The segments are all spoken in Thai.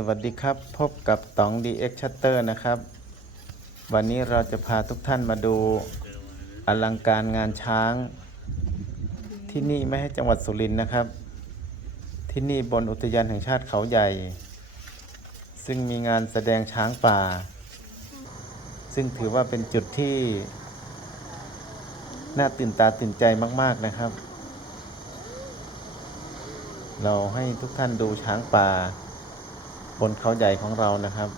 สวัสดีครับ พบกับต๋อง DX Shutter นะครับ วันนี้เราจะพาทุกท่านมาดูอลังการงานช้าง ที่นี่ไม่ให้จังหวัดสุรินทร์นะครับ ที่นี่บนอุทยานแห่งชาติเขาใหญ่ ซึ่งมีงานแสดงช้างป่า ซึ่งถือว่าเป็นจุดที่ น่าตื่นตาตื่นใจมาก ๆนะครับ เราให้ทุกท่านดูช้างป่า บนเขาใหญ่ของเรานะครับ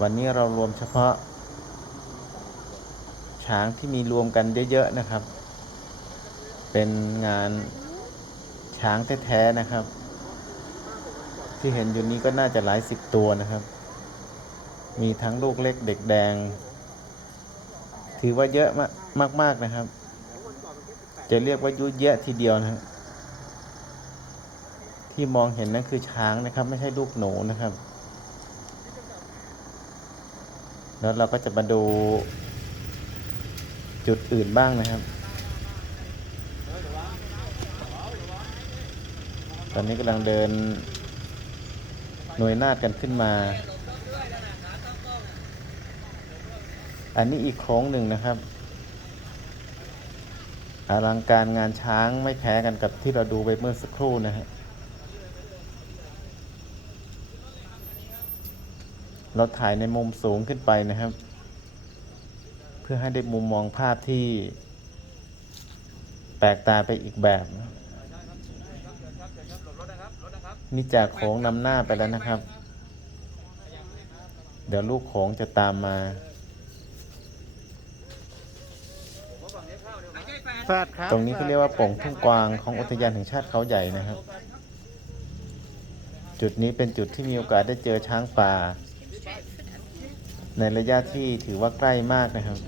วันนี้เรารวมเฉพาะ ช้างที่มีรวมกันเยอะๆนะครับ เป็นงานช้างแท้ๆนะครับ ที่เห็นอยู่นี้ก็น่าจะหลายสิบตัวนะครับ มีทั้งลูกเล็กเด็กแดง ถือว่าเยอะมากมากๆนะครับ จะเรียกว่ายุ่ยเยอะทีเดียวนะครับ ที่มองเห็นนั่นคือช้างนะครับ ไม่ใช่ลูกหนูนะครับ แล้วเราก็จะมาดูจุดอื่นบ้างนะครับ ตอนนี้กำลังเดินหน่วยนาฏกันขึ้นมา อันนี้อีกโค้งหนึ่งนะครับอลังการงานช้างไม่แพ้กันกับที่เราดูไปเมื่อสักครู่นะฮะ เราถ่ายในมุมสูงขึ้นไปนะครับ เพื่อให้ได้มุมมองภาพที่ แปลกตาไปอีกแบบนะนี่จากโขงนำหน้าไปแล้วนะครับ เดี๋ยวลูกโขงจะตามมาตรงนี้เขาเรียกว่าโป่งทุ่งกวางของอุทยานแห่งชาติเขาใหญ่นะครับ จุดนี้เป็นจุดที่มีโอกาสได้เจอช้างป่า ในระยะที่ถือว่าใกล้มากนะครับ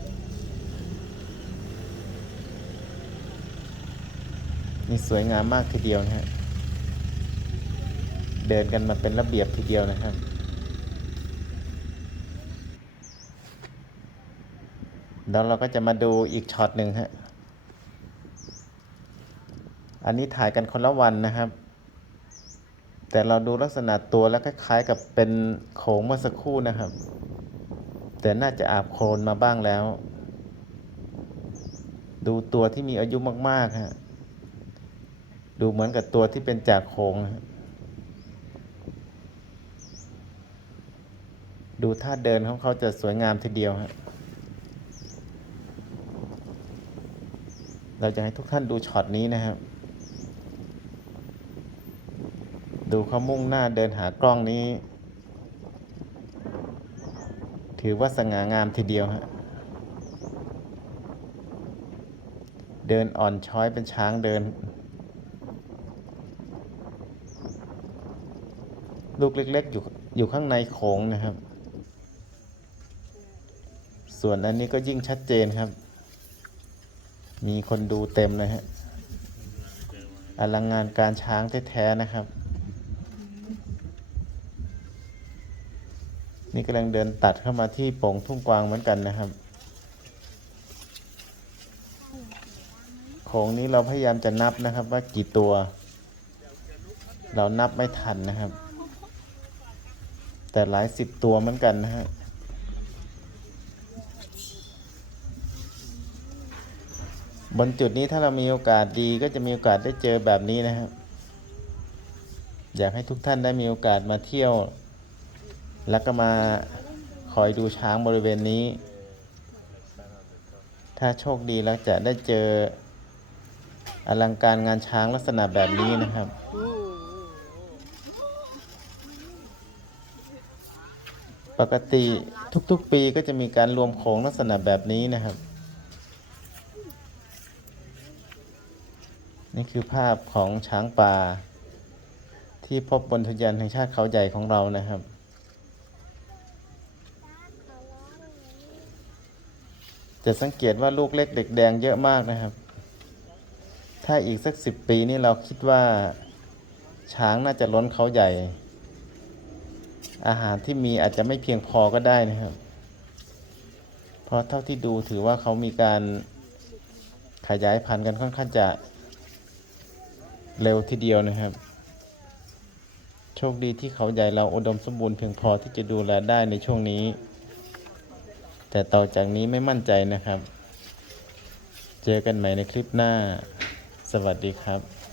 นี่สวยงามมากทีเดียวนะฮะเดินกันมาเป็นระเบียบทีเดียวนะครับแล้วเราก็จะมาดูอีกช็อตหนึ่งฮะ อันนี้ถ่ายกันคนละวันนะครับ แต่เราดูลักษณะตัวแล้วคล้ายๆกับเป็นโขงเมื่อสักครู่นะครับ แต่น่าจะอาบโคลนมาบ้างแล้ว ดูตัวที่มีอายุมากๆฮะดูเหมือนกับตัวที่เป็นจากโคงฮะดูท่าเดินของเขาจะสวยงามทีเดียวฮะเราจะให้ทุกท่านดูช็อตนี้นะครับ ดูเขามุ่งหน้าเดินหากล้องนี้ ถือว่าสง่างามทีเดียวฮะเดินอ่อนช้อยเป็นช้างเดิน ลูกเล็ก ๆ อยู่อยู่ข้างในโขงนะครับ ส่วนอันนี้ก็ยิ่งชัดเจนครับ มีคนดูเต็มเลยฮะอลังงานการช้างแท้ ๆ นะครับ นี่กำลังเดินตัดเข้ามาที่โป่งทุ่งกวางเหมือนกันนะครับโขงนี้เราพยายามจะนับนะครับว่ากี่ตัว เรานับไม่ทันนะครับ แต่หลายสิบตัวเหมือนกันนะฮะบนจุดนี้ถ้าเรามีโอกาสดีก็จะมีโอกาสได้เจอแบบนี้นะครับ อยากให้ทุกท่านได้มีโอกาสมาเที่ยว แล้วก็มาคอยดูช้างบริเวณนี้ ถ้าโชคดีแล้วจะได้เจออลังการงานช้างลักษณะแบบนี้นะครับ ปกติทุกๆปีก็จะมีการรวมโขงลักษณะแบบนี้นะครับ นี่คือภาพของช้างป่า ที่พบบนอุยานแห่งชาติเขาใหญ่ของเรานะครับ จะสังเกตว่าลูกเล็กเด็กแดงเยอะมากนะครับ ถ้าอีกสักสิบปีนี่เราคิดว่า ช้างน่าจะล้นเขาใหญ่ อาหารที่มีอาจจะไม่เพียงพอก็ได้นะครับ เพราะเท่าที่ดูถือว่าเขามีการขยายพันธุ์กันค่อนข้างจะเร็วทีเดียวนะครับ โชคดีที่เขาใหญ่เราอุดมสมบูรณ์เพียงพอที่จะดูแลได้ในช่วงนี้ แต่ต่อจากนี้ไม่มั่นใจนะครับ เจอกันใหม่ในคลิปหน้า สวัสดีครับ